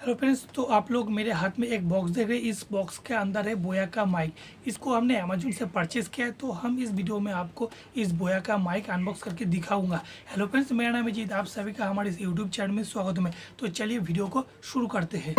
Hello friends, तो आप लोग मेरे हाथ में एक बॉक्स देख रहे हैं। इस बॉक्स के अंदर है बोया का माइक। इसको हमने अमेजोन से परचेज़ किया है, तो हम इस वीडियो में आपको इस बोया का माइक अनबॉक्स करके दिखाऊंगा। हेलो फ्रेंड्स, मेरा नाम है जीत, आप सभी का हमारे इस यूट्यूब चैनल में स्वागत है। तो चलिए वीडियो को शुरू करते हैं।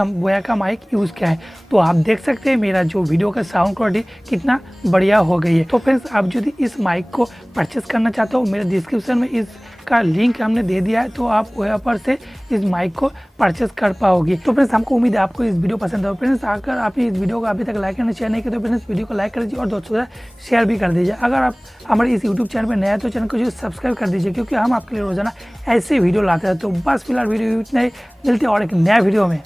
हम बोया का माइक यूज़ किया है, तो आप देख सकते हैं मेरा जो वीडियो का साउंड क्वालिटी कितना बढ़िया हो गई है। तो फ्रेंड्स, आप यदि इस माइक को परचेस करना चाहते हो, मेरे डिस्क्रिप्शन में इसका लिंक हमने दे दिया है, तो आप वहाँ पर से इस माइक को परचेस कर पाओगे। तो फ्रेंड्स, हमको उम्मीद है आपको इस वीडियो पसंद हो। फ्रेंड्स, अगर आप इस वीडियो को अभी तक लाइक करना शेयर नहीं किया तो फ्रेंड्स वीडियो को लाइक कर दीजिए और दोस्तों से शेयर भी कर दीजिए। अगर आप हमारे इस यूट्यूब चैनल पर नया है तो चैनल को जो सब्सक्राइब कर दीजिए, क्योंकि हम आपके लिए रोजाना ऐसे वीडियो लाते हैं। तो बस फिलहाल वीडियो इतना ही, मिलते हैं और एक नया वीडियो में।